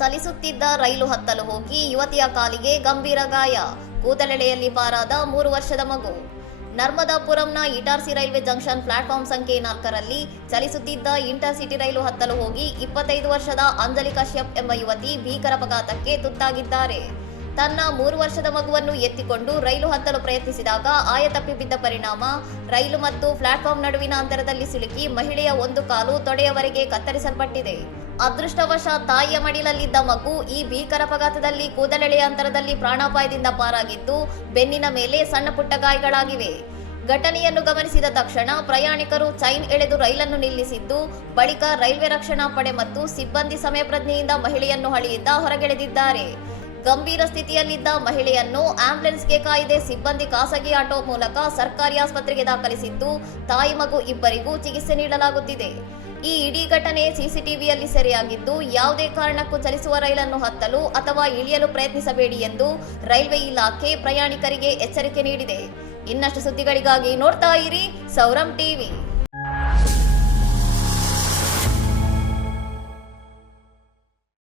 ಚಲಿಸುತ್ತಿದ್ದ ರೈಲು ಹತ್ತಲು ಹೋಗಿ ಯುವತಿಯ ಕಾಲಿಗೆ ಗಂಭೀರ ಗಾಯ. ಕೂದಲೆಳೆಯಲ್ಲಿ ಪಾರಾದ 3 ವರ್ಷದ ಮಗು. ನರ್ಮದಾಪುರಂನ ಇಟಾರ್ಸಿ ರೈಲ್ವೆ ಜಂಕ್ಷನ್ ಪ್ಲಾಟ್ಫಾರ್ಮ್ ಸಂಖ್ಯೆ 4ರಲ್ಲಿ ಚಲಿಸುತ್ತಿದ್ದ ಇಂಟರ್ಸಿಟಿ ರೈಲು ಹತ್ತಲು ಹೋಗಿ 25 ವರ್ಷದ ಅಂಜಲಿ ಕಶ್ಯಪ್ ಎಂಬ ಯುವತಿ ಭೀಕರ ಅಪಘಾತಕ್ಕೆ ತುತ್ತಾಗಿದ್ದಾರೆ. ತನ್ನ 3 ವರ್ಷದ ಮಗುವನ್ನು ಎತ್ತಿಕೊಂಡು ರೈಲು ಹತ್ತಲು ಪ್ರಯತ್ನಿಸಿದಾಗ ಆಯತಪ್ಪಿ ಬಿದ್ದ ಪರಿಣಾಮ ರೈಲು ಮತ್ತು ಪ್ಲಾಟ್ಫಾರ್ಮ್ ನಡುವಿನ ಅಂತರದಲ್ಲಿ ಸಿಲುಕಿ ಮಹಿಳೆಯ ಒಂದು ಕಾಲು ತೊಡೆಯವರೆಗೆ ಕತ್ತರಿಸಲ್ಪಟ್ಟಿದೆ. ಅದೃಷ್ಟವಶಾತ್ ತಾಯಿಯ ಮಡಿಲಲ್ಲಿದ್ದ ಮಗು ಈ ಭೀಕರ ಅಪಘಾತದಲ್ಲಿ ಕೂದಲೆಳೆಯ ಅಂತರದಲ್ಲಿ ಪ್ರಾಣಾಪಾಯದಿಂದ ಪಾರಾಗಿದ್ದು, ಬೆನ್ನಿನ ಮೇಲೆ ಸಣ್ಣ ಪುಟ್ಟ ಗಾಯಗಳಾಗಿವೆ. ಘಟನೆಯನ್ನು ಗಮನಿಸಿದ ತಕ್ಷಣ ಪ್ರಯಾಣಿಕರು ಚೈನ್ ಎಳೆದು ರೈಲನ್ನು ನಿಲ್ಲಿಸಿದ್ದು, ಬಳಿಕ ರೈಲ್ವೆ ರಕ್ಷಣಾ ಪಡೆ ಮತ್ತು ಸಿಬ್ಬಂದಿ ಸಮಯ ಪ್ರಜ್ಞೆಯಿಂದ ಮಹಿಳೆಯನ್ನು ಹಳಿಯಿಂದ ಹೊರಗೆಳೆದಿದ್ದಾರೆ. ಗಂಭೀರ ಸ್ಥಿತಿಯಲ್ಲಿದ್ದ ಮಹಿಳೆಯನ್ನು ಆಂಬ್ಯುಲೆನ್ಸ್ಗೆ ಕಾಯ್ದೆ ಸಿಬ್ಬಂದಿ ಖಾಸಗಿ ಆಟೋ ಮೂಲಕ ಸರ್ಕಾರಿ ಆಸ್ಪತ್ರೆಗೆ ದಾಖಲಿಸಿದ್ದು, ತಾಯಿ ಮಗು ಇಬ್ಬರಿಗೂ ಚಿಕಿತ್ಸೆ ನೀಡಲಾಗುತ್ತಿದೆ. ಈ ಇಡೀ ಘಟನೆ ಸಿಸಿಟಿವಿಯಲ್ಲಿ ಸೆರೆಯಾಗಿದ್ದು, ಯಾವುದೇ ಕಾರಣಕ್ಕೂ ಚಲಿಸುವ ರೈಲನ್ನು ಹತ್ತಲು ಅಥವಾ ಇಳಿಯಲು ಪ್ರಯತ್ನಿಸಬೇಡಿ ಎಂದು ರೈಲ್ವೆ ಇಲಾಖೆ ಪ್ರಯಾಣಿಕರಿಗೆ ಎಚ್ಚರಿಕೆ ನೀಡಿದೆ. ಇನ್ನಷ್ಟು ಸುದ್ದಿಗಳಿಗಾಗಿ ನೋಡ್ತಾ ಇರಿ ಸೌರಂ ಟಿವಿ.